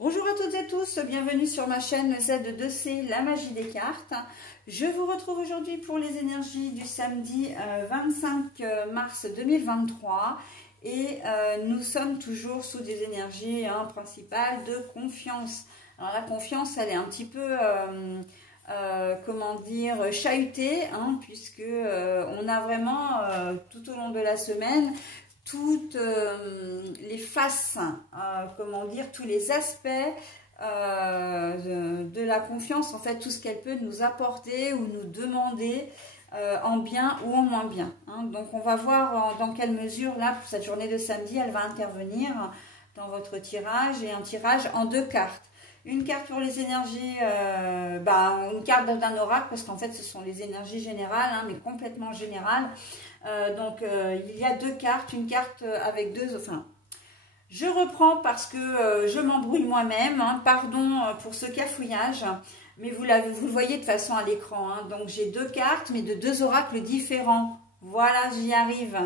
Bonjour à toutes et tous, bienvenue sur ma chaîne Z2C, la magie des cartes. Je vous retrouve aujourd'hui pour les énergies du samedi 25 mars 2023 et nous sommes toujours sous des énergies principales de confiance. Alors la confiance, elle est un petit peu, comment dire, chahutée, puisque on a vraiment tout au long de la semaine toutes les faces, comment dire, tous les aspects de la confiance, en fait, tout ce qu'elle peut nous apporter ou nous demander en bien ou en moins bien. Donc, on va voir dans quelle mesure, là, pour cette journée de samedi, elle va intervenir dans votre tirage, et un tirage en deux cartes. Une carte pour les énergies, une carte d'un oracle, parce qu'en fait, ce sont les énergies générales, mais complètement générales. Il y a deux cartes, une carte avec deux, je reprends parce que je m'embrouille moi-même, pardon pour ce cafouillage, mais vous le voyez de toute façon à l'écran, donc j'ai deux cartes, mais de deux oracles différents, voilà, j'y arrive,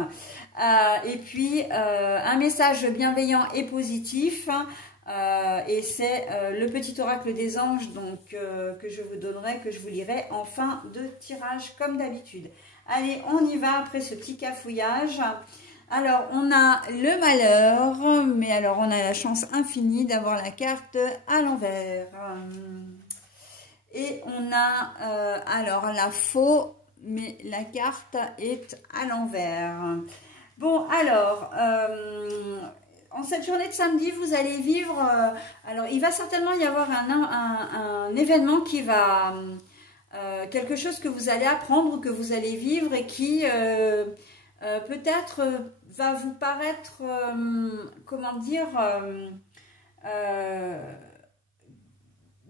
et puis un message bienveillant et positif, et c'est le petit oracle des anges, donc que je vous donnerai, que je vous lirai en fin de tirage comme d'habitude. Allez, on y va après ce petit cafouillage. Alors, on a le malheur, mais alors on a la chance infinie d'avoir la carte à l'envers. Et on a alors la faux, mais la carte est à l'envers. Bon, alors, en cette journée de samedi, vous allez vivre... alors, il va certainement y avoir un événement qui va... quelque chose que vous allez apprendre, que vous allez vivre et qui peut-être va vous paraître, comment dire,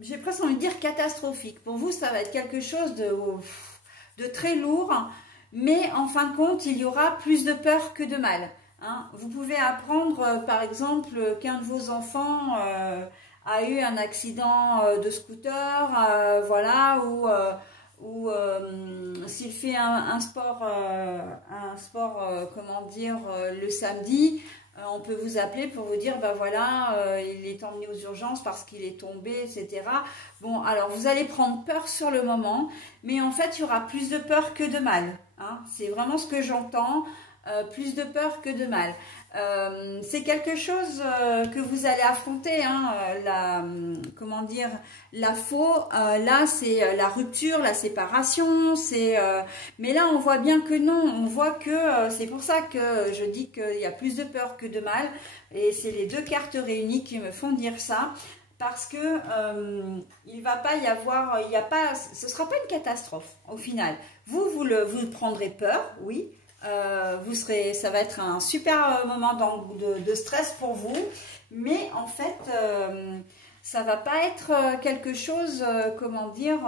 j'ai presque envie de dire catastrophique. Pour vous, ça va être quelque chose de très lourd, mais en fin de compte, il y aura plus de peur que de mal. Vous pouvez apprendre, par exemple, qu'un de vos enfants... a eu un accident de scooter, voilà, ou s'il fait un sport, comment dire, le samedi, on peut vous appeler pour vous dire, voilà, il est emmené aux urgences parce qu'il est tombé, etc. Bon, alors vous allez prendre peur sur le moment, mais en fait, il y aura plus de peur que de mal. C'est vraiment ce que j'entends, plus de peur que de mal. C'est quelque chose que vous allez affronter, comment dire, la faux, là c'est la rupture, la séparation, mais là on voit bien que non, on voit que c'est pour ça que je dis qu'il y a plus de peur que de mal, et c'est les deux cartes réunies qui me font dire ça, parce que il va pas y avoir, ce sera pas une catastrophe au final. Vous prendrez peur, oui. Ça va être un super moment de stress pour vous, mais en fait, ça va pas être quelque chose, comment dire,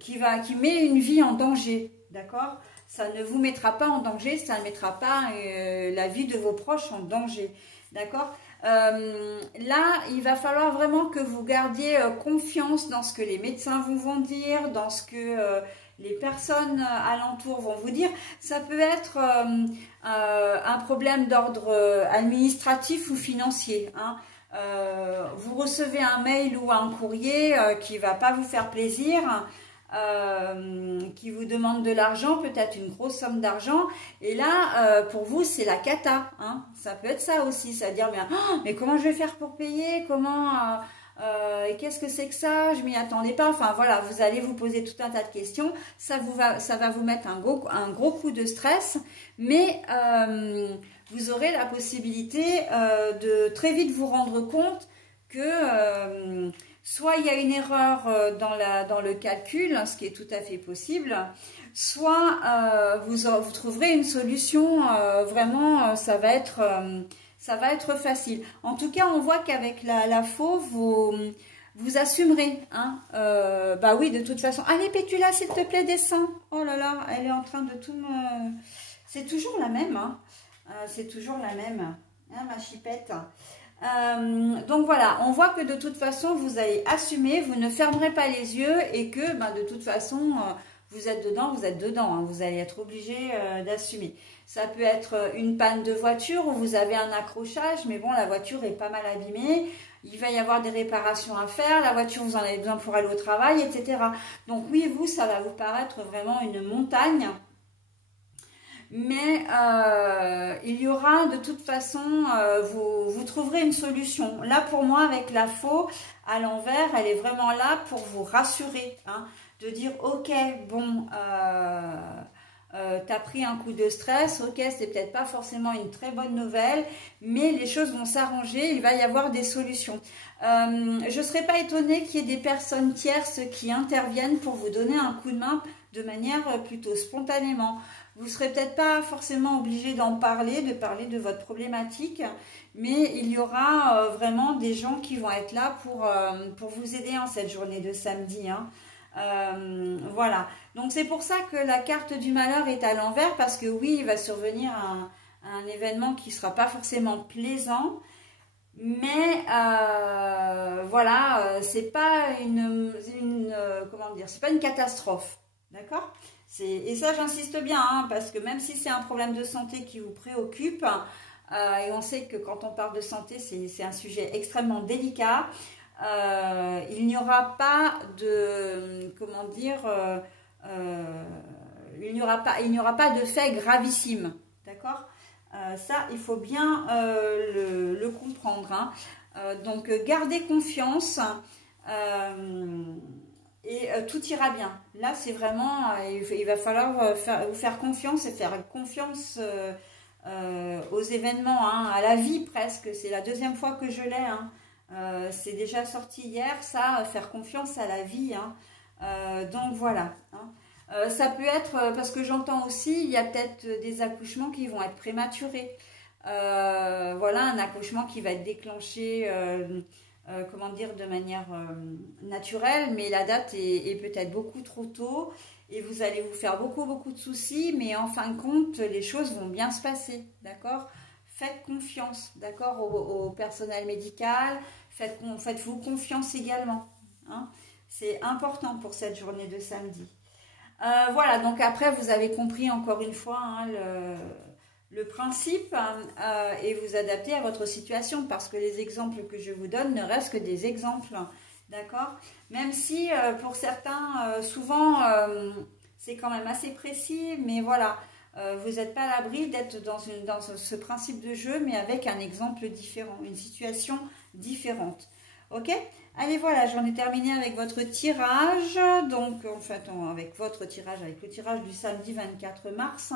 qui met une vie en danger, d'accord? Ça ne vous mettra pas en danger, ça ne mettra pas la vie de vos proches en danger, d'accord? Là, il va falloir vraiment que vous gardiez confiance dans ce que les médecins vous vont dire, dans ce que... les personnes alentours vont vous dire. Ça peut être un problème d'ordre administratif ou financier. Vous recevez un mail ou un courrier qui ne va pas vous faire plaisir, qui vous demande de l'argent, peut-être une grosse somme d'argent. Et là, pour vous, c'est la cata. Ça peut être ça aussi. C'est-à-dire, mais comment je vais faire pour payer? Comment... et qu'est-ce que c'est que ça? Je m'y attendais pas. Enfin voilà, vous allez vous poser tout un tas de questions. Ça va vous mettre un gros coup de stress, mais vous aurez la possibilité de très vite vous rendre compte que soit il y a une erreur dans le calcul, ce qui est tout à fait possible, soit vous trouverez une solution. Vraiment, ça va être facile. En tout cas, on voit qu'avec la faux, vous assumerez. Oui, de toute façon. Allez, Pétula, s'il te plaît, descends. Oh là là, elle est en train de tout me... C'est toujours la même. C'est toujours la même. Ma chipette. Donc voilà, on voit que de toute façon, vous allez assumer. Vous ne fermerez pas les yeux et que de toute façon... vous êtes dedans, vous allez être obligé d'assumer. Ça peut être une panne de voiture où vous avez un accrochage, mais bon, la voiture est pas mal abîmée. Il va y avoir des réparations à faire, la voiture, vous en avez besoin pour aller au travail, etc. Donc oui, vous, ça va vous paraître vraiment une montagne. Mais il y aura de toute façon, vous trouverez une solution. Là, pour moi, avec la faux à l'envers, elle est vraiment là pour vous rassurer. Hein, de dire, ok, bon, t'as pris un coup de stress, ok, c'est peut-être pas forcément une très bonne nouvelle, mais les choses vont s'arranger, il va y avoir des solutions. Je ne serais pas étonnée qu'il y ait des personnes tierces qui interviennent pour vous donner un coup de main de manière plutôt spontanément. Vous ne serez peut-être pas forcément obligé d'en parler, de parler de votre problématique, mais il y aura vraiment des gens qui vont être là pour vous aider en cette journée de samedi. Hein. Voilà, donc c'est pour ça que la carte du malheur est à l'envers, parce que oui, il va survenir un événement qui ne sera pas forcément plaisant, mais voilà, c'est pas comment dire, c'est pas une catastrophe, d'accord? Et ça, j'insiste bien, hein, parce que même si c'est un problème de santé qui vous préoccupe, et on sait que quand on parle de santé, c'est un sujet extrêmement délicat, il n'y aura pas de, comment dire, il n'y aura pas de fait gravissime, d'accord? Ça, il faut bien le comprendre. Hein. Donc, gardez confiance et tout ira bien. Là, c'est vraiment, il va falloir vous faire confiance et faire confiance aux événements, hein, à la vie presque. C'est la deuxième fois que je l'ai. Hein. C'est déjà sorti hier, ça, faire confiance à la vie. Hein. Donc, voilà. Hein. Ça peut être, parce que j'entends aussi, il y a peut-être des accouchements qui vont être prématurés. Voilà, un accouchement qui va être déclenché, comment dire, de manière naturelle, mais la date est peut-être beaucoup trop tôt et vous allez vous faire beaucoup de soucis, mais en fin de compte, les choses vont bien se passer, d'accord? Faites confiance, d'accord, au personnel médical, faites-vous confiance également. Hein. C'est important pour cette journée de samedi. Voilà, donc après, vous avez compris encore une fois hein, le principe et vous adaptez à votre situation parce que les exemples que je vous donne ne restent que des exemples, d'accord? Même si pour certains, souvent, c'est quand même assez précis, mais voilà, vous n'êtes pas à l'abri d'être dans ce principe de jeu, mais avec un exemple différent, une situation différente. Ok? Allez, voilà, j'en ai terminé avec votre tirage. Donc, en fait, avec votre tirage, avec le tirage du samedi 24 mars.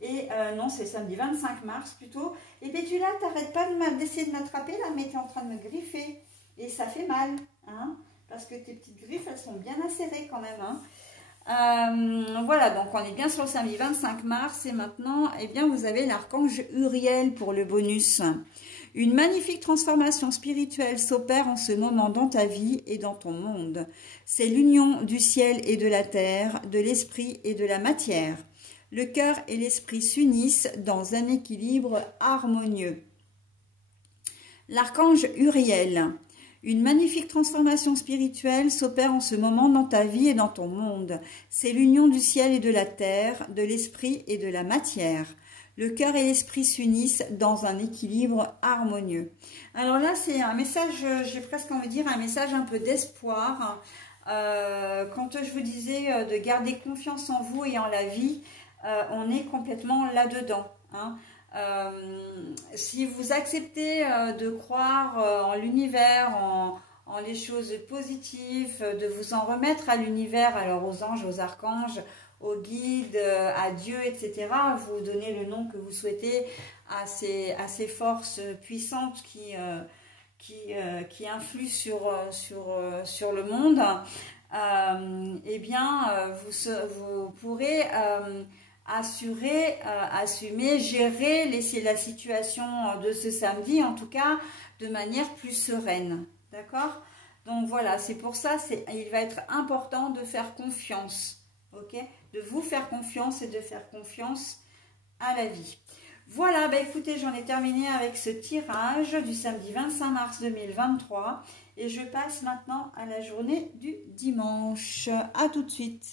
Et non, c'est samedi 25 mars plutôt. Et Pétula, t'arrêtes pas d'essayer de m'attraper là, mais tu es en train de me griffer. Et ça fait mal, hein? Parce que tes petites griffes, elles sont bien acérées quand même, hein. Voilà, donc on est bien sur le samedi 25 mars. Et maintenant, eh bien, vous avez l'archange Uriel pour le bonus. Une magnifique transformation spirituelle s'opère en ce moment dans ta vie et dans ton monde. C'est l'union du ciel et de la terre, de l'esprit et de la matière. Le cœur et l'esprit s'unissent dans un équilibre harmonieux. L'archange Uriel. Une magnifique transformation spirituelle s'opère en ce moment dans ta vie et dans ton monde. C'est l'union du ciel et de la terre, de l'esprit et de la matière. Le cœur et l'esprit s'unissent dans un équilibre harmonieux. Alors là, c'est un message, j'ai presque envie de dire, un message un peu d'espoir. Quand je vous disais de garder confiance en vous et en la vie, on est complètement là-dedans. Hein. Si vous acceptez de croire en l'univers, en les choses positives, de vous en remettre à l'univers, alors aux anges, aux archanges, aux guides, à Dieu, etc. Vous donnez le nom que vous souhaitez à ces forces puissantes qui influent sur le monde. Eh bien, vous pourrez assumer, gérer la situation de ce samedi, en tout cas, de manière plus sereine. D'accord? Donc voilà, c'est pour ça, il va être important de faire confiance. Ok, de vous faire confiance et de faire confiance à la vie. Voilà, bah écoutez, j'en ai terminé avec ce tirage du samedi 25 mars 2023 et je passe maintenant à la journée du dimanche. À tout de suite.